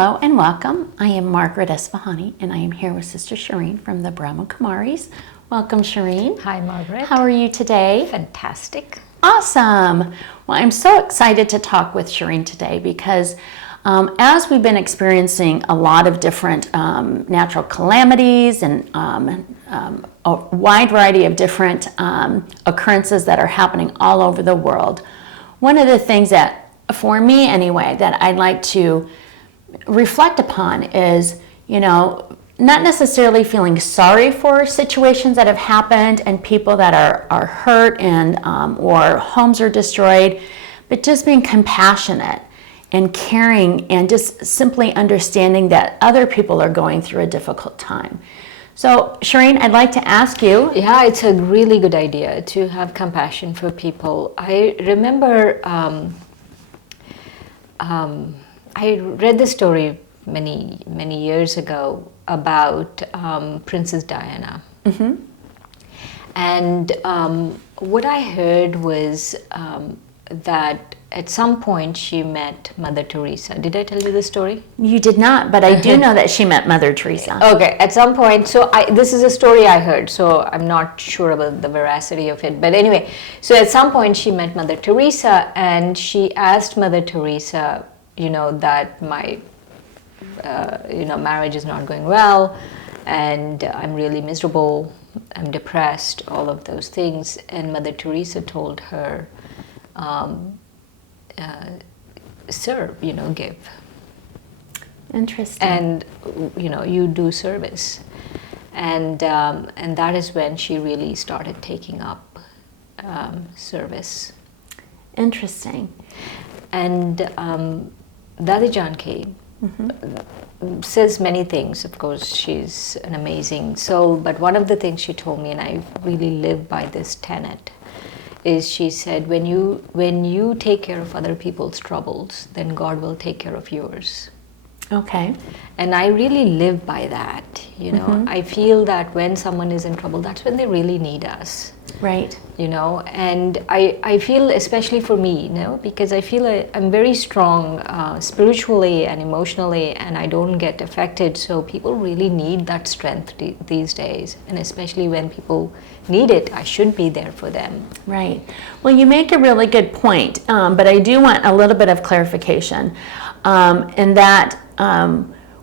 Hello and welcome. I am Margaret Esfahani and I am here with Sister Shireen from the Brahma Kumaris. Welcome, Shireen. Hi, Margaret. How are you today? Fantastic. Awesome. Well, I'm so excited to talk with Shireen today because as we've been experiencing a lot of different natural calamities and a wide variety of different occurrences that are happening all over the world, one of the things that, for me anyway, that I'd like to reflect upon is, not necessarily feeling sorry for situations that have happened and people that are hurt and or homes are destroyed, but just being compassionate and caring and just simply understanding that other people are going through a difficult time. So, Shireen, I'd like to ask you. Yeah, it's a really good idea to have compassion for people. I remember I read the story many years ago about Princess Diana. Mm-hmm. And what I heard was that at some point she met Mother Teresa. Did I tell you the story? You did not, but I do know that she met Mother Teresa. Okay, at some point, this is a story I heard, so I'm not sure about the veracity of it. But anyway, so at some point she met Mother Teresa and she asked Mother Teresa, that my, marriage is not going well and I'm really miserable, I'm depressed, all of those things. And Mother Teresa told her, serve, give. Interesting. And, you do service. And that is when she really started taking up service. Interesting. And Dadi Janki says many things. Of course, she's an amazing soul. But one of the things she told me, and I really live by this tenet, is she said, when you take care of other people's troubles, then God will take care of yours. Okay. And I really live by that, I feel that when someone is in trouble, that's when they really need us. Right. And I feel, especially for me, because I feel I'm very strong spiritually and emotionally, and I don't get affected. So people really need that strength these days. And especially when people need it, I should be there for them. Right. Well, you make a really good point, but I do want a little bit of clarification in that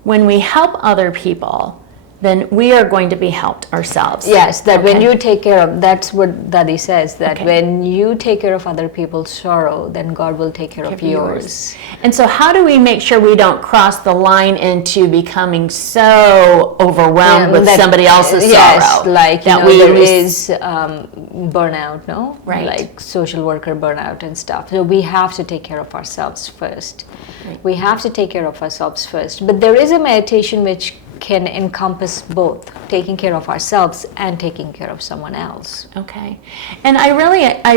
when we help other people, then we are going to be helped ourselves. Yes, that okay. When you take care of, that's what Dadi says, that okay. when you take care of other people's sorrow, then God will take care of yours. And so how do we make sure we don't cross the line into becoming so overwhelmed with somebody else's sorrow? Yes, like there is burnout, no? Right. Like social worker burnout and stuff. So we have to take care of ourselves first. Right. We have to take care of ourselves first. But there is a meditation which can encompass both taking care of ourselves and taking care of someone else. Okay. And I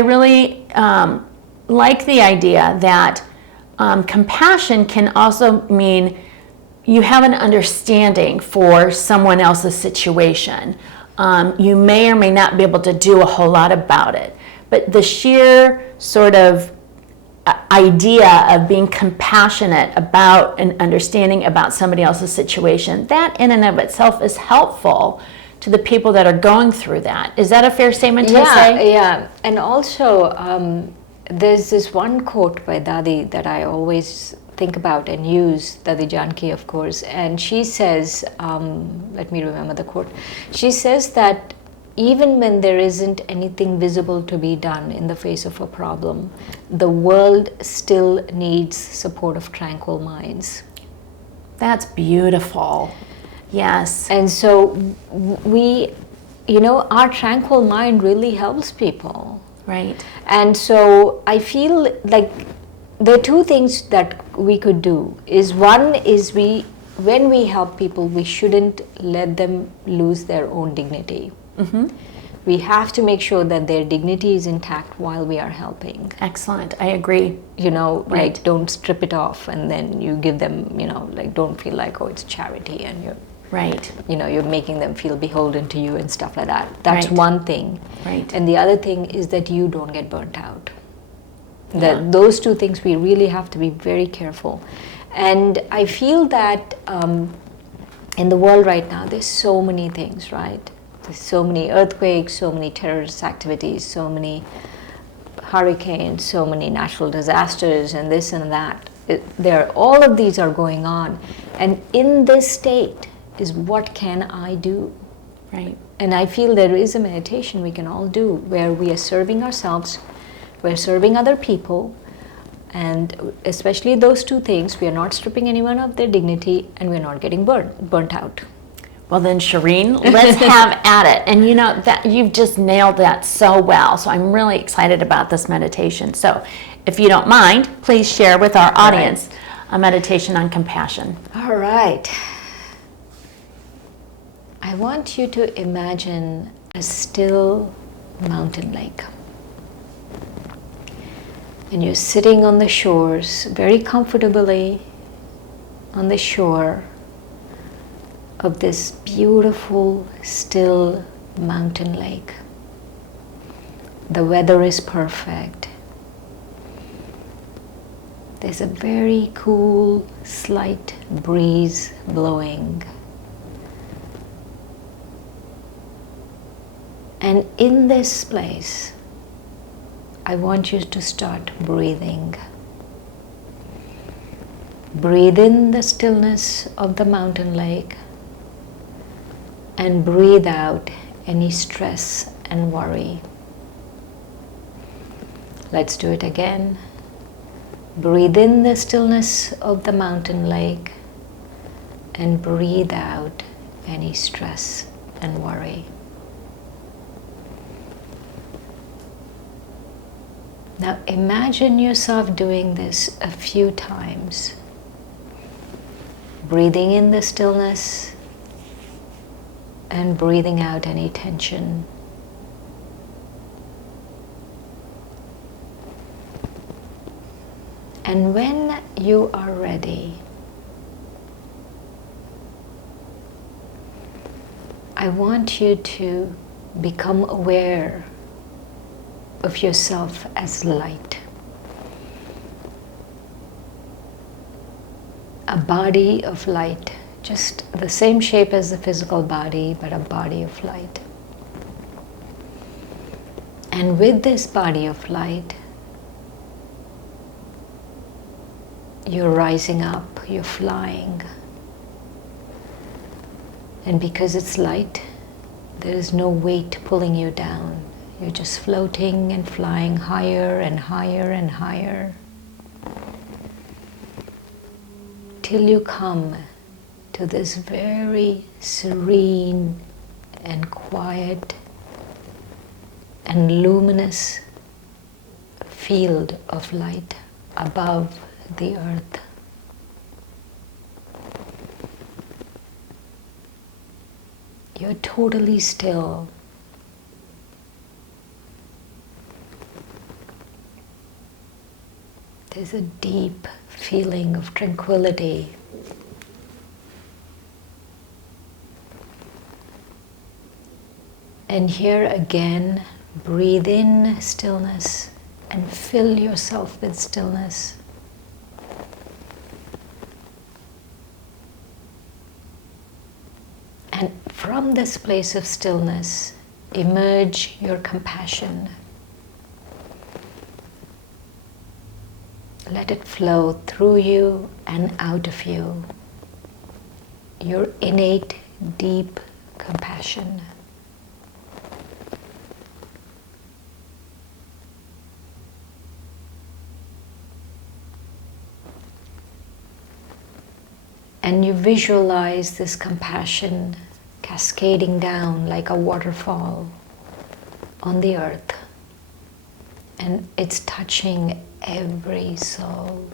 really like the idea that compassion can also mean you have an understanding for someone else's situation. You may or may not be able to do a whole lot about it, but the sheer sort of idea of being compassionate about and understanding about somebody else's situation, that in and of itself is helpful to the people that are going through that. Is that a fair statement to say? Yeah. And also, there's this one quote by Dadi that I always think about and use, Dadi Janki, of course, and she says, let me remember the quote, she says that even when there isn't anything visible to be done in the face of a problem, the world still needs support of tranquil minds. That's beautiful. Yes. And so we, our tranquil mind really helps people. Right. And so I feel like there are two things that we could do. One is when we help people, we shouldn't let them lose their own dignity. Mm-hmm. We have to make sure that their dignity is intact while we are helping. Excellent. I agree. Right. Like don't strip it off and then you give them, don't feel like, it's charity and you're, right. You're making them feel beholden to you and stuff like that. That's right. one thing. Right. And the other thing is that you don't get burnt out. Those two things we really have to be very careful. And I feel that in the world right now, there's so many things, right? There's so many earthquakes, so many terrorist activities, so many hurricanes, so many natural disasters, and this and that. All of these are going on. And in this state is, what can I do? Right. And I feel there is a meditation we can all do where we are serving ourselves, we're serving other people, and especially those two things, we are not stripping anyone of their dignity, and we're not getting burnt out. Well then, Shireen, let's have at it. And you know that you've just nailed that so well. So I'm really excited about this meditation. So if you don't mind, please share with our audience a meditation on compassion. All right. I want you to imagine a still mountain lake. And you're sitting on the shores, very comfortably on the shore of this beautiful, still mountain lake. The weather is perfect. There's a very cool, slight breeze blowing. And in this place, I want you to start breathing. Breathe in the stillness of the mountain lake and breathe out any stress and worry. Let's do it again. Breathe in the stillness of the mountain lake and breathe out any stress and worry. Now imagine yourself doing this a few times. Breathing in the stillness and breathing out any tension. And when you are ready, I want you to become aware of yourself as light. A body of light, just the same shape as the physical body, but a body of light. And with this body of light, you're rising up, you're flying. And because it's light, there is no weight pulling you down. You're just floating and flying higher and higher and higher till you come to this very serene and quiet and luminous field of light above the earth. You're totally still. There's a deep feeling of tranquility. And here again, breathe in stillness and fill yourself with stillness. And from this place of stillness, emerge your compassion. Let it flow through you and out of you. Your innate, deep compassion. And you visualize this compassion cascading down like a waterfall on the earth. And it's touching every soul.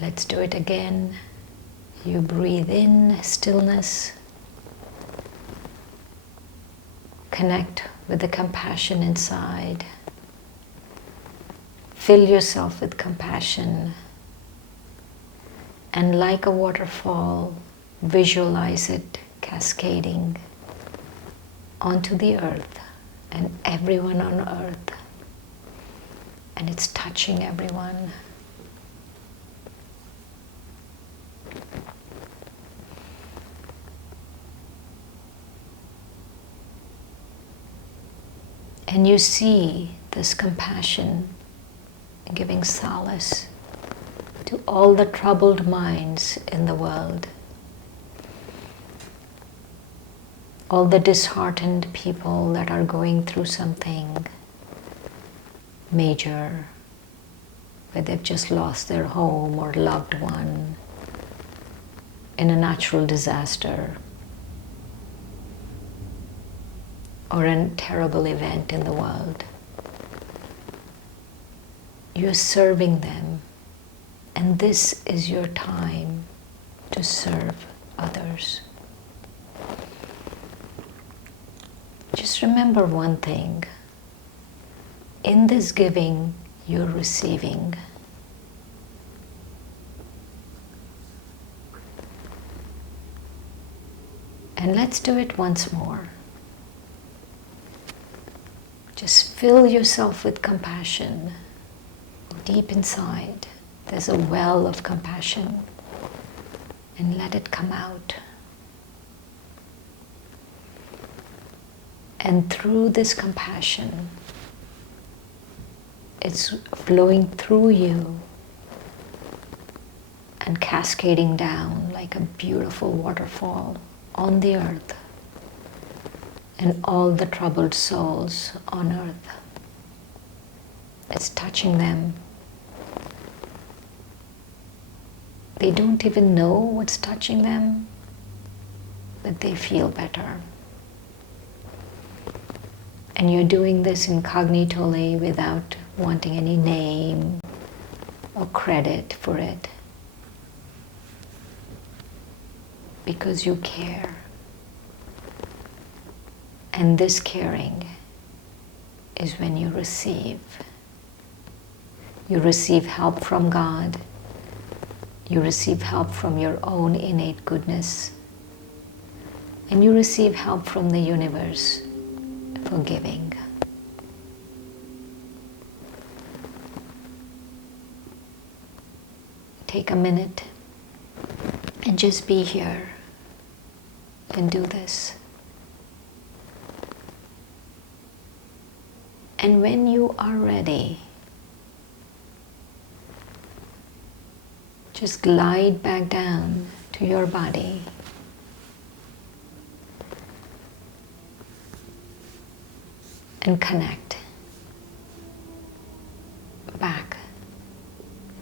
Let's do it again. You breathe in stillness. Connect with the compassion inside. Fill yourself with compassion. And like a waterfall, visualize it cascading onto the earth and everyone on earth. and it's touching everyone. And you see this compassion giving solace to all the troubled minds in the world, all the disheartened people that are going through something major, where they've just lost their home or loved one in a natural disaster or a terrible event in the world. You're serving them, and this is your time to serve others. Just remember one thing. In this giving, you're receiving. And let's do it once more. Just fill yourself with compassion. Deep inside, there's a well of compassion, and let it come out. And through this compassion, it's flowing through you and cascading down like a beautiful waterfall on the earth and all the troubled souls on earth. It's touching them. They don't even know what's touching them, but they feel better. And you're doing this incognitely without wanting any name or credit for it, because you care. And this caring is when you receive. You receive help from God. You receive help from your own innate goodness. And you receive help from the universe for giving. Take a minute and just be here and do this. And when you are ready, just glide back down to your body. And connect back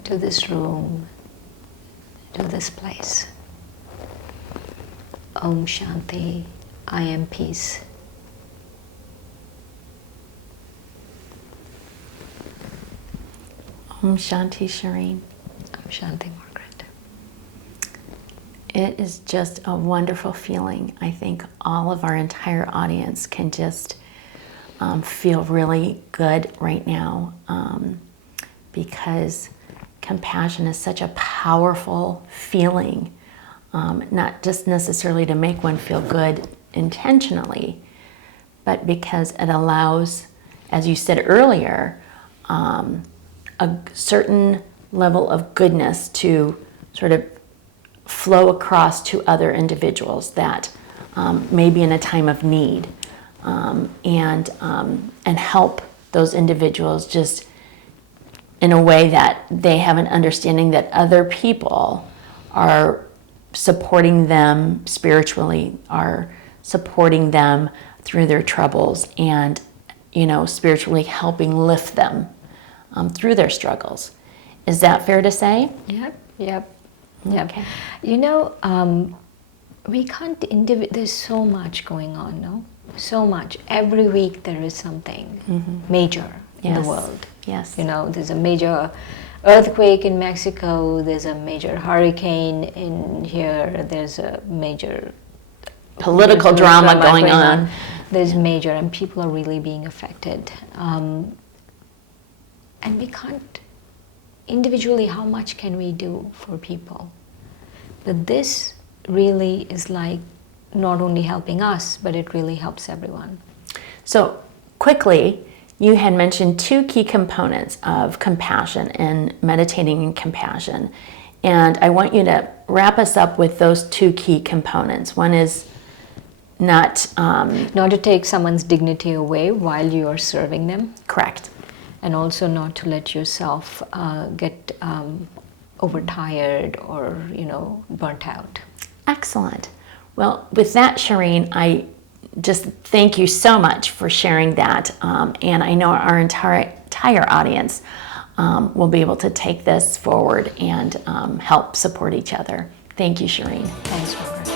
to this room, to this place. Om Shanti, I am peace. Om Shanti, Shireen. Om Shanti, Margaret. It is just a wonderful feeling. I think all of our entire audience can just feel really good right now, because compassion is such a powerful feeling, not just necessarily to make one feel good intentionally, but because it allows, as you said earlier, a certain level of goodness to sort of flow across to other individuals that may be in a time of need. And help those individuals just in a way that they have an understanding that other people are supporting them spiritually, are supporting them through their troubles, and spiritually helping lift them through their struggles. Is that fair to say? Yep. Okay. We can't there's so much going on, no? So much. Every week there is something major in the world. Yes. There's a major earthquake in Mexico, there's a major hurricane in here, there's a major political drama going on. There's major, and people are really being affected. And we can't, individually, how much can we do for people? But this really is like not only helping us, but it really helps everyone. So quickly, you had mentioned two key components of compassion and meditating in compassion. And I want you to wrap us up with those two key components. One is not to take someone's dignity away while you are serving them. Correct. And also not to let yourself get overtired or, burnt out. Excellent. Well, with that, Shireen, I just thank you so much for sharing that. And I know our entire audience will be able to take this forward and help support each other. Thank you, Shireen. Thanks, Robert.